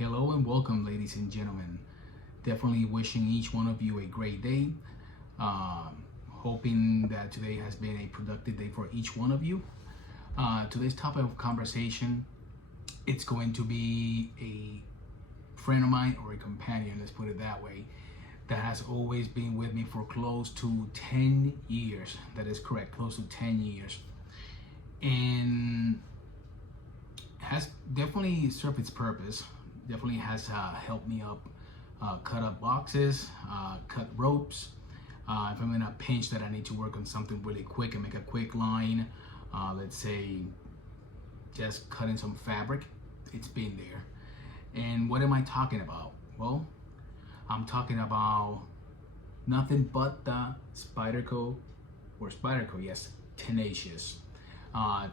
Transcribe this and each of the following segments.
Hello and welcome, ladies and gentlemen. Definitely wishing each one of you a great day. Hoping that today has been a productive day for each one of you. Today's topic of conversation, it's going to be a friend of mine or a companion, let's put it that way, that has always been with me for close to 10 years. That is correct, close to 10 years. And has definitely served its purpose. Definitely has helped me up, cut up boxes, cut ropes. If I'm in a pinch that I need to work on something really quick and make a quick line, let's say just cutting some fabric, it's been there. And what am I talking about? Well, I'm talking about nothing but the Spyderco Tenacious.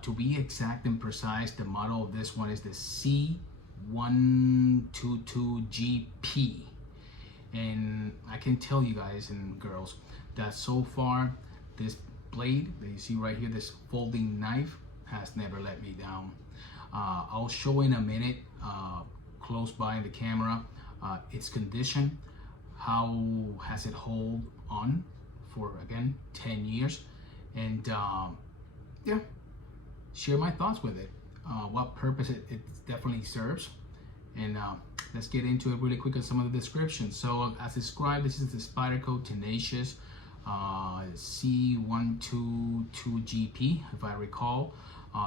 To be exact and precise, the model of this one is the C122GP. And I can tell you guys and girls that so far this blade that you see right here, this folding knife, has never let me down. I'll show in a minute close by in the camera its condition, how has it hold on for, again, 10 years, and yeah, share my thoughts with it, what purpose it definitely serves, and let's get into it really quick on some of the descriptions. So as described, this is the Spyderco Tenacious C122GP, if I recall.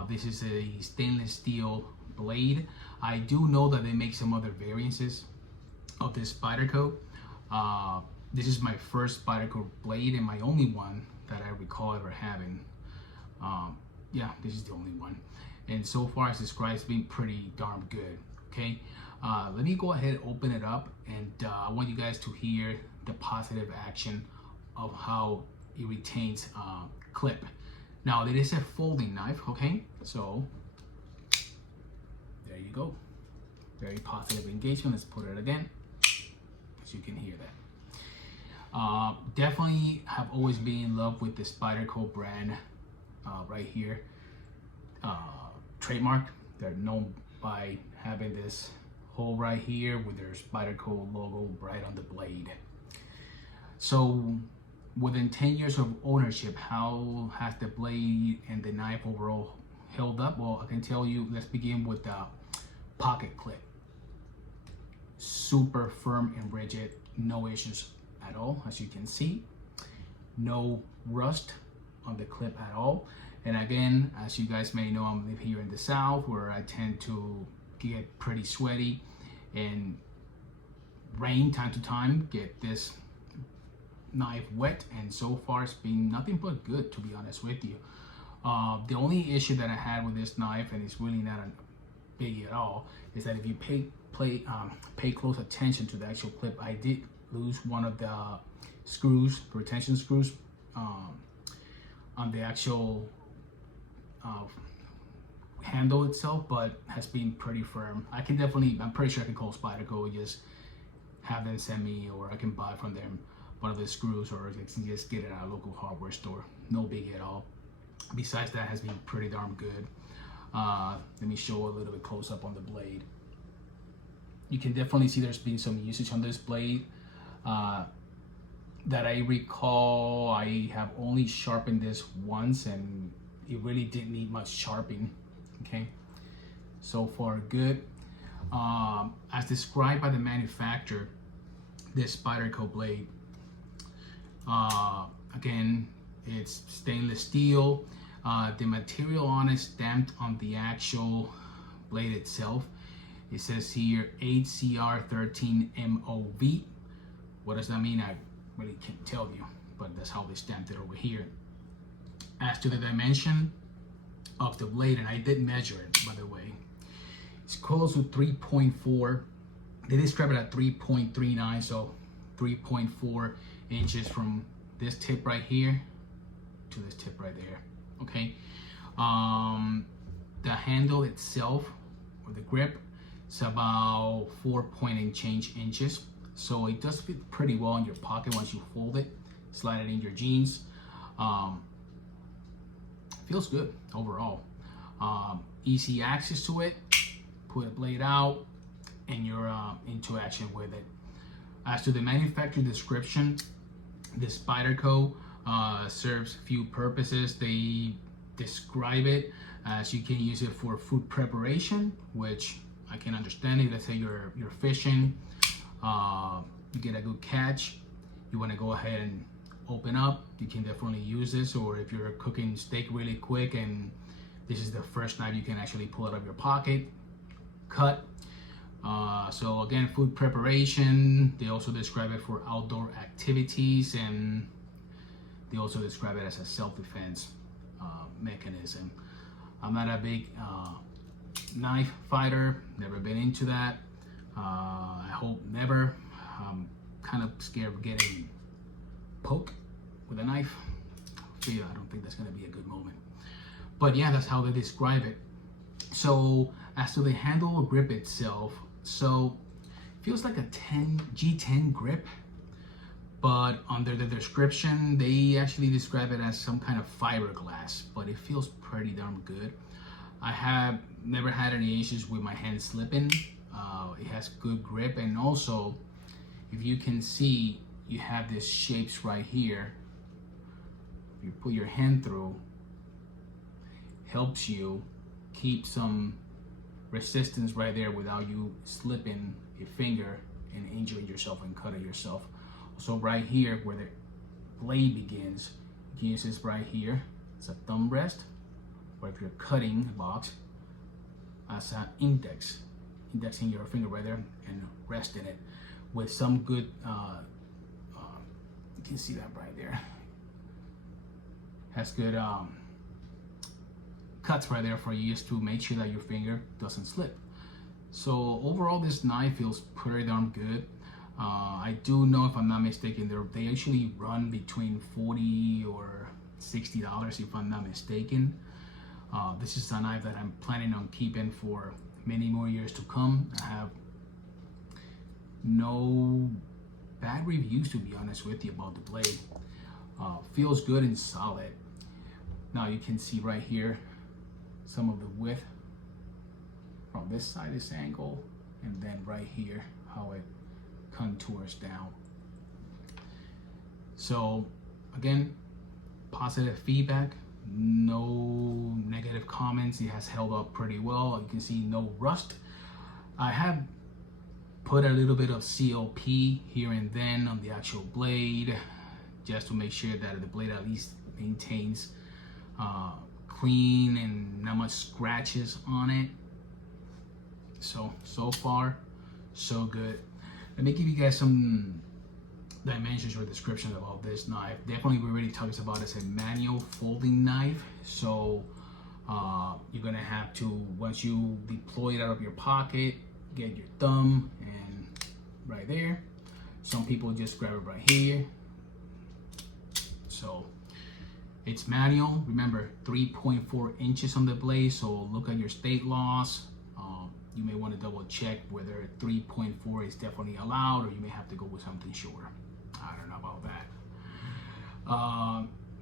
This is a stainless steel blade. I do know that they make some other variances of this Spyderco. This is my first Spyderco blade and my only one that I recall ever having. Yeah, this is the only one. And so far as described, it's been pretty darn good. Okay, let me go ahead and open it up, and I want you guys to hear the positive action of how it retains clip. Now, it is a folding knife, okay? So, there you go. Very positive engagement. Let's put it again, so you can hear that. Definitely have always been in love with the Spyderco brand right here. Trademark. They're known by having this hole right here with their Spyderco logo right on the blade. So within 10 years of ownership, how has the blade and the knife overall held up? Well, I can tell you, let's begin with the pocket clip. Super firm and rigid, no issues at all, as you can see. No rust on the clip at all. And again, as you guys may know, I'm living here in the South, where I tend to get pretty sweaty and rain time to time, get this knife wet, and so far it's been nothing but good, to be honest with you. The only issue that I had with this knife, and it's really not a biggie at all, is that if you pay close attention to the actual clip, I did lose one of the screws, retention screws, on the actual handle itself, but has been pretty firm. I'm pretty sure I can call Spyderco, just have them send me, or I can buy from them one of the screws, or I can just get it at a local hardware store. No big at all. Besides that, has been pretty darn good. Let me show a little bit close up on the blade. You can definitely see there's been some usage on this blade. That I recall, I have only sharpened this once, and it really didn't need much sharpening. Okay, so far good. As described by the manufacturer, this Spyderco blade, again, it's stainless steel. The material on it stamped on the actual blade itself. It says here 8CR13MOV. What does that mean? I really can't tell you, but that's how they stamped it over here. As to the dimension of the blade, and I did measure it, by the way, it's close to 3.4. They describe it at 3.39, so 3.4 inches from this tip right here to this tip right there. Okay, the handle itself, or the grip, it's about 4 and change inches. So it does fit pretty well in your pocket once you fold it, slide it in your jeans. Feels good overall. Easy access to it. Put a blade out and you're into action with it. As to the manufacturer description, the Spyderco serves few purposes. They describe it as you can use it for food preparation, which I can understand. If let's say you're fishing, you get a good catch, you want to go ahead and open up, you can definitely use this. Or if you're cooking steak really quick and this is the first knife you can actually pull it out of your pocket, cut. So again, food preparation. They also describe it for outdoor activities, and they also describe it as a self-defense mechanism. I'm not a big knife fighter, never been into that. I hope never. I'm kind of scared of getting poked with a knife. I don't think that's gonna be a good moment. But yeah, that's how they describe it. So as to the handle grip itself, so it feels like a G10 grip, but under the description, they actually describe it as some kind of fiberglass, but it feels pretty darn good. I have never had any issues with my hand slipping. It has good grip, and also, if you can see, you have these shapes right here. You put your hand through, helps you keep some resistance right there without you slipping your finger and injuring yourself and cutting yourself. So right here where the blade begins, you can use this right here. It's a thumb rest, or if you're cutting a box, as an indexing your finger right there and resting it with some good, you can see that right there. Has good cuts right there for you, just to make sure that your finger doesn't slip. So overall, this knife feels pretty darn good. I do know, if I'm not mistaken, they actually run between $40 or $60 if I'm not mistaken. This is a knife that I'm planning on keeping for many more years to come. I have no bad reviews, to be honest with you, about the blade. Feels good and solid. Now you can see right here some of the width from this side, this angle, and then right here how it contours down. So again, positive feedback, no negative comments. It has held up pretty well. You can see no rust. I have put a little bit of COP here and then on the actual blade, just to make sure that the blade at least maintains clean and not much scratches on it. So far, so good. Let me give you guys some dimensions or description about this knife. Definitely, we already talked about it as a manual folding knife. So you're gonna have to, once you deploy it out of your pocket, get your thumb and right there. Some people just grab it right here. So it's manual. Remember, 3.4 inches on the blade. So look at your state laws. You may want to double check whether 3.4 is definitely allowed, or you may have to go with something shorter. I don't know about that.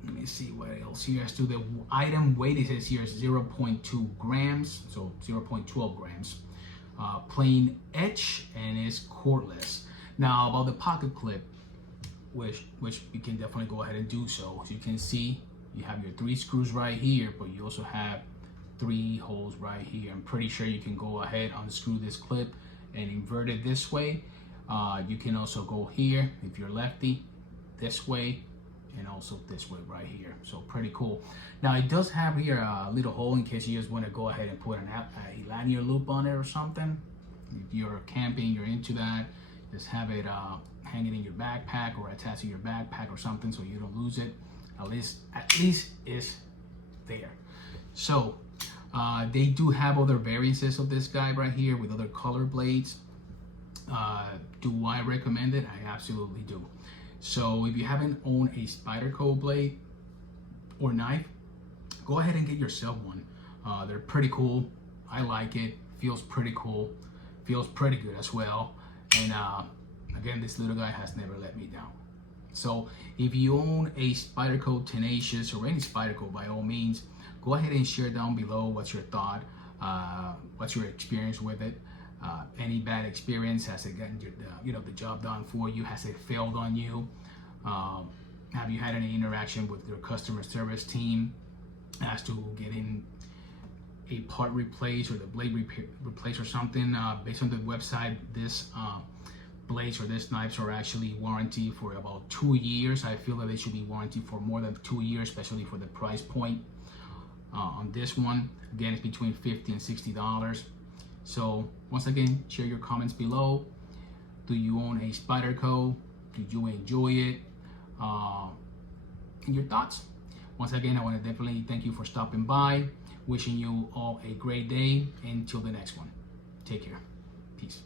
Let me see what else here. As to the item weight, it says here is 0.2 grams, so 0.12 grams. Plain etch, and is cordless. Now about the pocket clip, which you can definitely go ahead and do so. As you can see, you have your 3 screws right here, but you also have 3 holes right here. I'm pretty sure you can go ahead, unscrew this clip and invert it this way. You can also go here, if you're lefty, this way, and also this way right here. So pretty cool. Now it does have here a little hole in case you just want to go ahead and put a lanyard loop on it or something. If you're camping, you're into that, just have it hanging in your backpack or attached to your backpack or something, so you don't lose it. At least it's there. So they do have other variances of this guy right here with other color blades. Do I recommend it? I absolutely do. So if you haven't owned a Spyderco blade or knife, go ahead and get yourself one. They're pretty cool. I like it. Feels pretty cool. Feels pretty good as well. And again, this little guy has never let me down. So if you own a Spyderco Tenacious or any Spyderco, by all means, go ahead and share down below what's your thought, what's your experience with it. Any any bad experience? Has it gotten the job done for you? Has it failed on you? Have you had any interaction with your customer service team as to getting a part replaced or the blade replaced or something? Based on the website, this blades or this knives are actually warranty for about 2 years. I feel that they should be warranty for more than 2 years, especially for the price point on this one. Again, it's between $50 and $60. So once again, share your comments below. Do you own a Spyderco? Did you enjoy it? And your thoughts. Once again, I want to definitely thank you for stopping by. Wishing you all a great day. Until the next one. Take care. Peace.